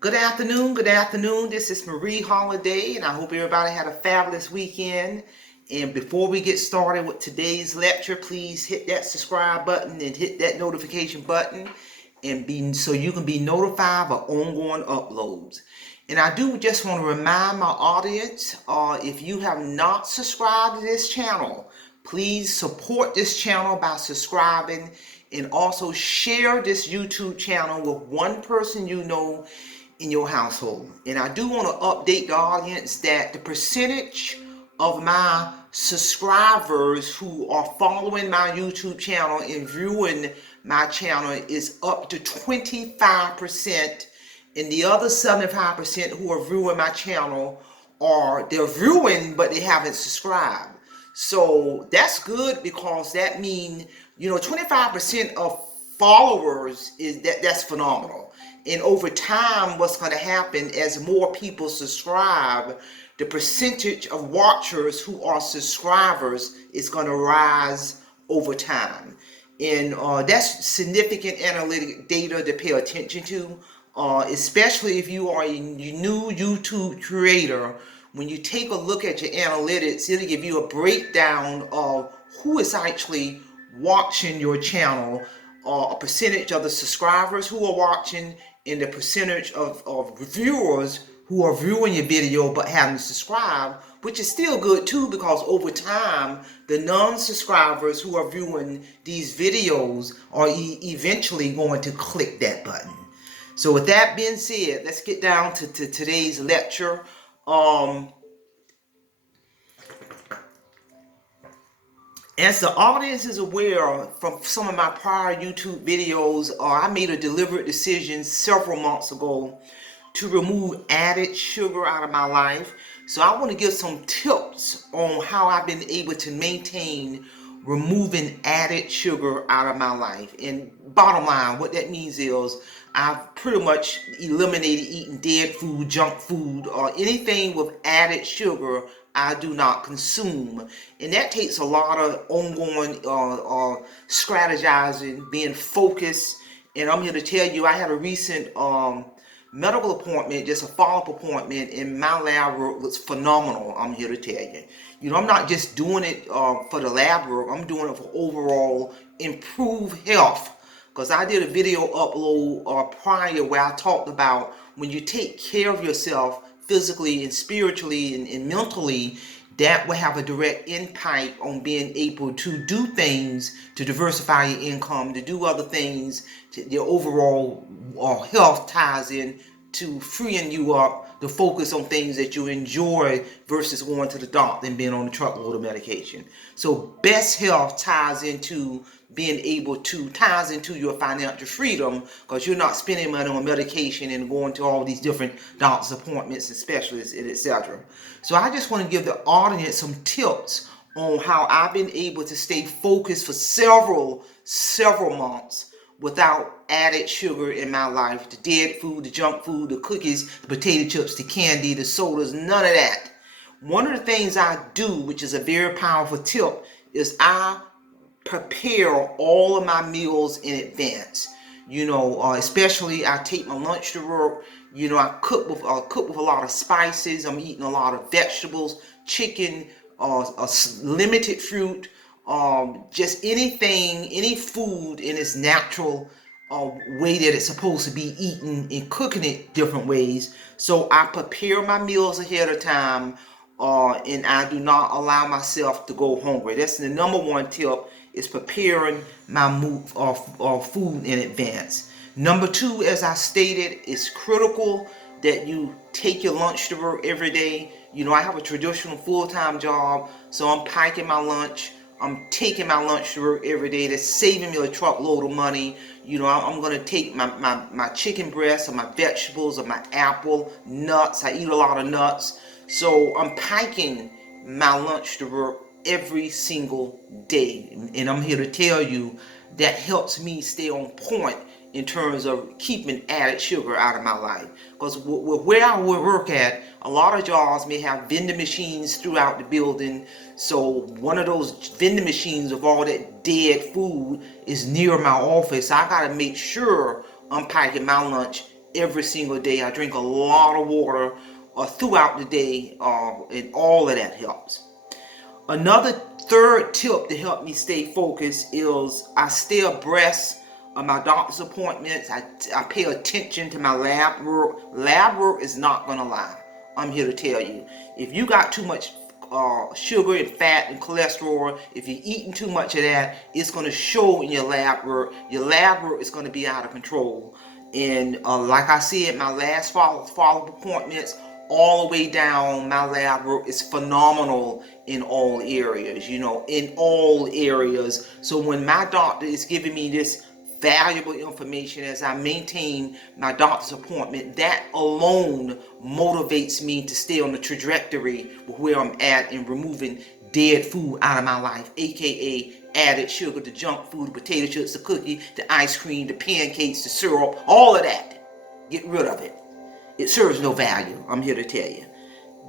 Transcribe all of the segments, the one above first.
Good afternoon, good afternoon. This is Marie Holiday, and I hope everybody had a fabulous weekend. And before we get started with today's lecture, please hit that subscribe button and hit that notification button and be so you can be notified of ongoing uploads. And I do just want to remind my audience, if you have not subscribed to this channel, please support this channel by subscribing and also share this YouTube channel with one person you know in your household. And I do want to update the audience that the percentage of my subscribers who are following my YouTube channel and viewing my channel is up to 25%, and the other 75% who are viewing my channel they're viewing but they haven't subscribed. So that's good, because that means 25% of followers that's phenomenal. And over time, what's going to happen as more people subscribe, the percentage of watchers who are subscribers is going to rise over time. And that's significant analytic data to pay attention to, especially if you are a new YouTube creator. When you take a look at your analytics, it'll give you a breakdown of who is actually watching your channel, a percentage of the subscribers who are watching, and the percentage of viewers who are viewing your video but haven't subscribed, which is still good too, because over time the non-subscribers who are viewing these videos are eventually going to click that button. So with that being said, let's get down to today's lecture. As the audience is aware from some of my prior YouTube videos, I made a deliberate decision several months ago to remove added sugar out of my life. So I want to give some tips on how I've been able to maintain removing added sugar out of my life. And bottom line, what that means is I've pretty much eliminated eating dead food, junk food, or anything with added sugar I do not consume. And that takes a lot of ongoing strategizing, being focused. And I'm here to tell you, I had a recent medical appointment, just a follow-up appointment, and my lab work was phenomenal. I'm here to tell you. I'm not just doing it for the lab work. I'm doing it for overall improved health. Because I did a video upload prior where I talked about when you take care of yourself physically and spiritually and mentally, that will have a direct impact on being able to do things to diversify your income, to do other things. Your overall health ties in to freeing you up to focus on things that you enjoy versus going to the doctor and being on a truckload of medication. So best health ties into your financial freedom, because you're not spending money on medication and going to all these different doctor's appointments and specialists and etc. So I just want to give the audience some tips on how I've been able to stay focused for several months without added sugar in my life. The dead food, the junk food, the cookies, the potato chips, the candy, the sodas, none of that. One of the things I do, which is a very powerful tip, is I prepare all of my meals in advance. Especially I take my lunch to work. I cook with a lot of spices. I'm eating a lot of vegetables, chicken, limited fruit, just any food in its natural way that it's supposed to be eaten, and cooking it different ways. So I prepare my meals ahead of time, and I do not allow myself to go hungry. That's the number one tip, is preparing my food in advance. Number two, as I stated, it's critical that you take your lunch to work every day. I have a traditional full-time job, so I'm packing my lunch. I'm taking my lunch to work every day. That's saving me a truckload of money. I'm going to take my chicken breast or my vegetables or my apple, nuts. I eat a lot of nuts. So I'm packing my lunch to work every single day. And I'm here to tell you that helps me stay on point in terms of keeping added sugar out of my life. Because where I work at, a lot of jobs may have vending machines throughout the building. So one of those vending machines of all that dead food is near my office. I gotta make sure I'm packing my lunch every single day. I drink a lot of water throughout the day, and all of that helps. Another third tip to help me stay focused is I stay abreast of my doctor's appointments. I pay attention to my lab work. Lab work is not gonna lie. I'm here to tell you. If you got too much sugar and fat and cholesterol, if you're eating too much of that, it's going to show in your lab work. Your lab work is going to be out of control. And like I said, my last follow-up appointments, all the way down, my lab work is phenomenal in all areas, in all areas. So when my doctor is giving me this valuable information as I maintain my doctor's appointment, that alone motivates me to stay on the trajectory where I'm at in removing dead food out of my life, aka added sugar, the junk food, the potato chips, the cookie, the ice cream, the pancakes, the syrup, all of that. Get rid of it. It serves no value, I'm here to tell you.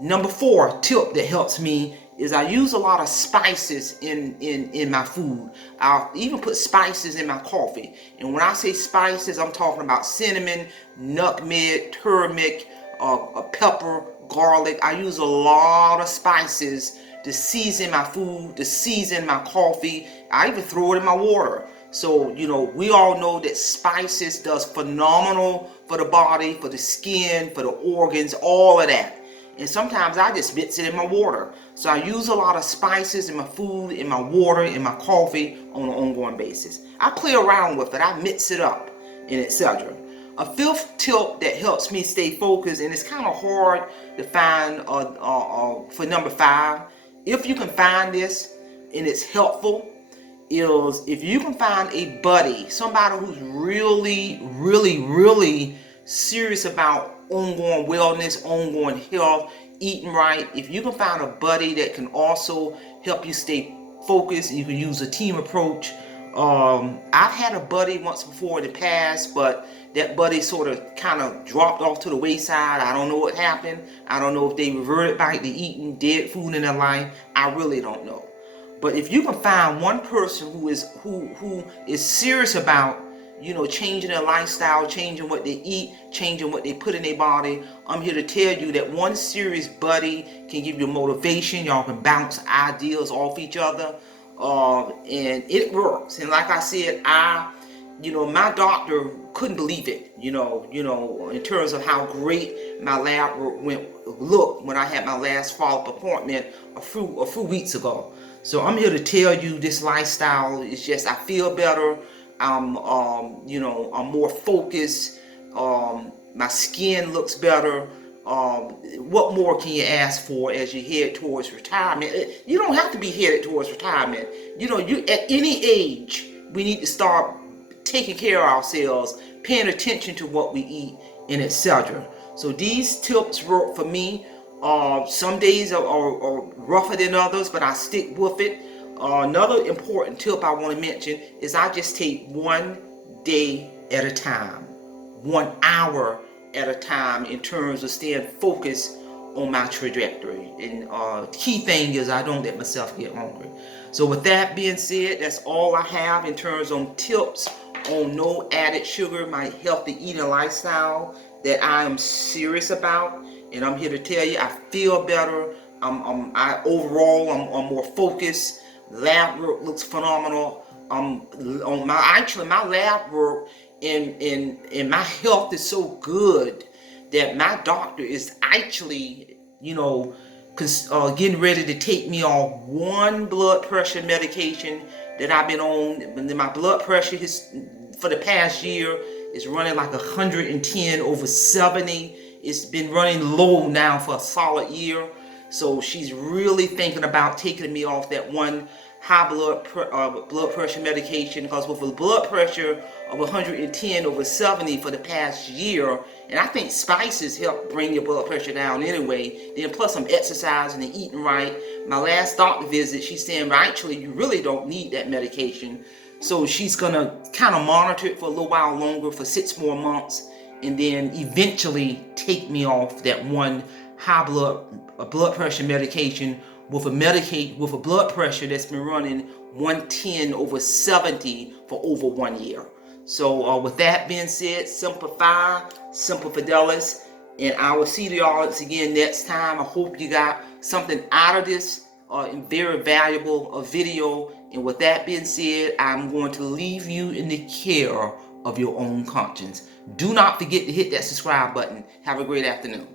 Number 4 tip that helps me is I use a lot of spices in my food. I'll even put spices in my coffee. And when I say spices, I'm talking about cinnamon, nutmeg, turmeric, pepper, garlic. I use a lot of spices to season my food, to season my coffee. I even throw it in my water. So, we all know that spices does phenomenal for the body, for the skin, for the organs, all of that. And sometimes I just mix it in my water. So I use a lot of spices in my food, in my water, in my coffee on an ongoing basis. I play around with it. I mix it up, and etc. A 5th tip that helps me stay focused, and it's kind of hard to find for number 5. If you can find this and it's helpful, is if you can find a buddy, somebody who's really, really, really serious about ongoing wellness, ongoing health, eating right. If you can find a buddy that can also help you stay focused, you can use a team approach. I've had a buddy once before in the past, but that buddy sort of kind of dropped off to the wayside. I don't know what happened. I don't know if they reverted back to eating dead food in their life. I really don't know. But if you can find one person who is serious about changing their lifestyle, changing what they eat, changing what they put in their body, I'm here to tell you that one serious buddy can give you motivation. Y'all can bounce ideas off each other, and it works. And like I said, my doctor couldn't believe it, in terms of how great my lab looked when I had my last follow-up appointment a few weeks ago. So I'm here to tell you this lifestyle is just, I feel better. I'm more focused. My skin looks better. What more can you ask for as you head towards retirement? You don't have to be headed towards retirement. You at any age, we need to start taking care of ourselves, paying attention to what we eat, and etc. So these tips work for me. Some days are rougher than others, but I stick with it. Another important tip I want to mention is I just take one day at a time, 1 hour at a time in terms of staying focused on my trajectory. And key thing is I don't let myself get hungry. So with that being said, that's all I have in terms of tips on no added sugar, my healthy eating lifestyle that I am serious about. And I'm here to tell you, I feel better. Overall, I'm more focused. Lab work looks phenomenal. My lab work and my health is so good that my doctor is actually, getting ready to take me off one blood pressure medication that I've been on. My blood pressure for the past year is running like 110/70. It's been running low now for a solid year. So she's really thinking about taking me off that one high blood pressure medication, because with a blood pressure of 110/70 for the past year, and I think spices help bring your blood pressure down anyway, then plus I'm exercising and eating right. My last doctor visit, she's saying, well, actually, you really don't need that medication. So she's going to kind of monitor it for a little while longer, for 6 more months, and then eventually take me off that one high blood pressure medication with a blood pressure that's been running 110/70 for over 1 year. So with that being said, simplify, simple fidelis, and I will see y'all again next time. I hope you got something out of this very valuable video. And with that being said, I'm going to leave you in the care of your own conscience. Do not forget to hit that subscribe button. Have a great afternoon.